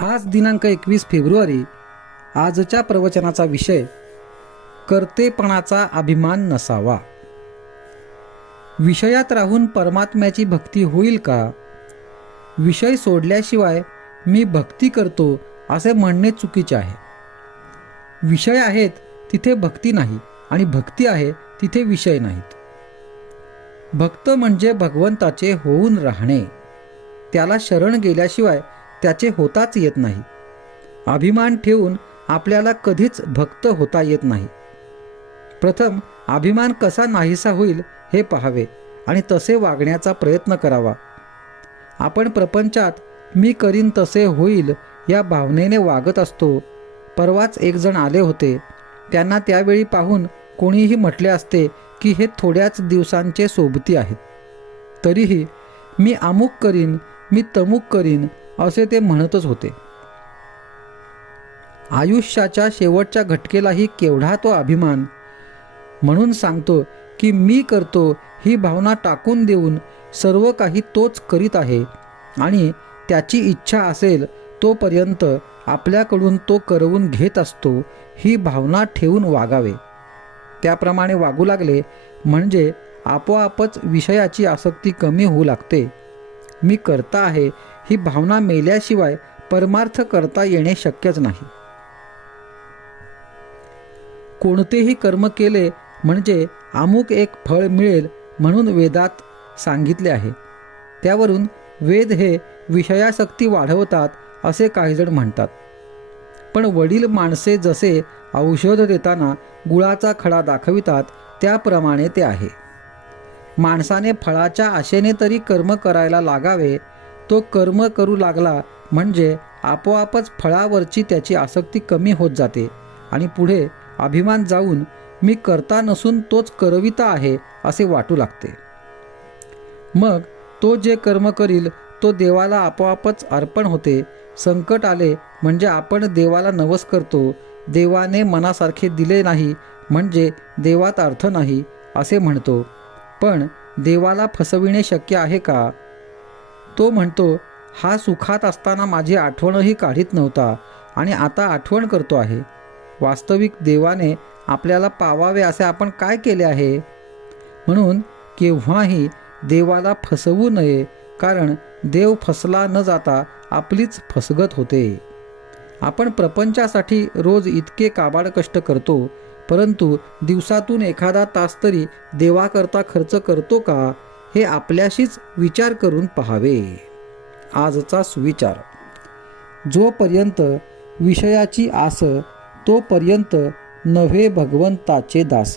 आज दिनांक 21 फेब्रुवारी. आजच्या प्रवचनाचा विषय कर्तेपणाचा अभिमान नसावा. विषयात राहून परमात्म्याची भक्ती होईल का? विषय सोडल्याशिवाय मी भक्ती करतो असे म्हणणे चुकीचे आहे. विषय आहेत तिथे भक्ती नाही आणि भक्ती आहे तिथे विषय नाहीत. भक्त म्हणजे भगवंताचे होऊन राहणे. त्याला शरण गेल्याशिवाय त्याचे होताच येत नाही. अभिमान ठेवून आपल्याला कधीच भक्त होता येत नाही. प्रथम अभिमान कसा नाहीसा होईल हे पाहावे आणि तसे वागण्याचा प्रयत्न करावा. आपण प्रपंचात मी करीन तसे होईल या भावनेने वागत असतो. परवाच एक जण आले होते. त्यांना त्यावेळी पाहून कोणीही म्हटले असते की हे थोड्याच दिवसांचे सोबती आहेत. तरीही मी अमुक करीन, मी तमुक करीन असे ते म्हणतच होते. आयुष्याच्या शेवटच्या घटकेलाही केवढा तो अभिमान. म्हणून सांगतो की मी करतो ही भावना टाकून देऊन सर्व काही तोच करीत आहे आणि त्याची इच्छा असेल तोपर्यंत आपल्याकडून तो करवून घेत असतो ही भावना ठेवून वागावे. त्याप्रमाणे वागू लागले म्हणजे आपोआपच विषयाची आसक्ती कमी होऊ लागते. मी करता आहे ही भावना मेल्याशिवाय परमार्थ करता येणे शक्यच नाही. कोणतेही कर्म केले म्हणजे अमुक एक फळ मिळेल म्हणून वेदात सांगितले आहे. त्यावरून वेद हे विषयासक्ती वाढवतात असे काहीजण म्हणतात. पण वडील माणसे जसे औषध देताना गुळाचा खडा दाखवितात त्याप्रमाणे ते आहे. माणसाने फळाच्या आशेने तरी कर्म करायला लागावे. तो कर्म करू लागला म्हणजे आपोआपच फळावरची त्याची आसक्ती कमी होत जाते आणि पुढे अभिमान जाऊन मी करता नसून तोच करविता आहे असे वाटू लागते. मग तो जे कर्म करील तो देवाला आपोआपच अर्पण होते. संकट आले म्हणजे आपण देवाला नवस करतो. देवाने मनासारखे दिले नाही म्हणजे देवात अर्थ नाही असे म्हणतो. पण देवाला फसविणे शक्य आहे का? तो म्हणतो हा सुखात असताना माझी आठवणही काढीत नव्हता आणि आता आठवण करतो आहे. वास्तविक देवाने आपल्याला पावावे असे आपण काय केले आहे? म्हणून केव्हाही देवाला फसवू नये, कारण देव फसला न जाता आपलीच फसगत होते. आपण प्रपंचासाठी रोज इतके काबाड कष्ट करतो, परंतु दिवसातून एखादा तास तरी देवाकरता खर्च करतो का हे आपल्याशीच विचार करून पाहावे. आजचा सुविचार. जोपर्यंत विषयाची आस तोपर्यंत नव्हे भगवंताचे दास.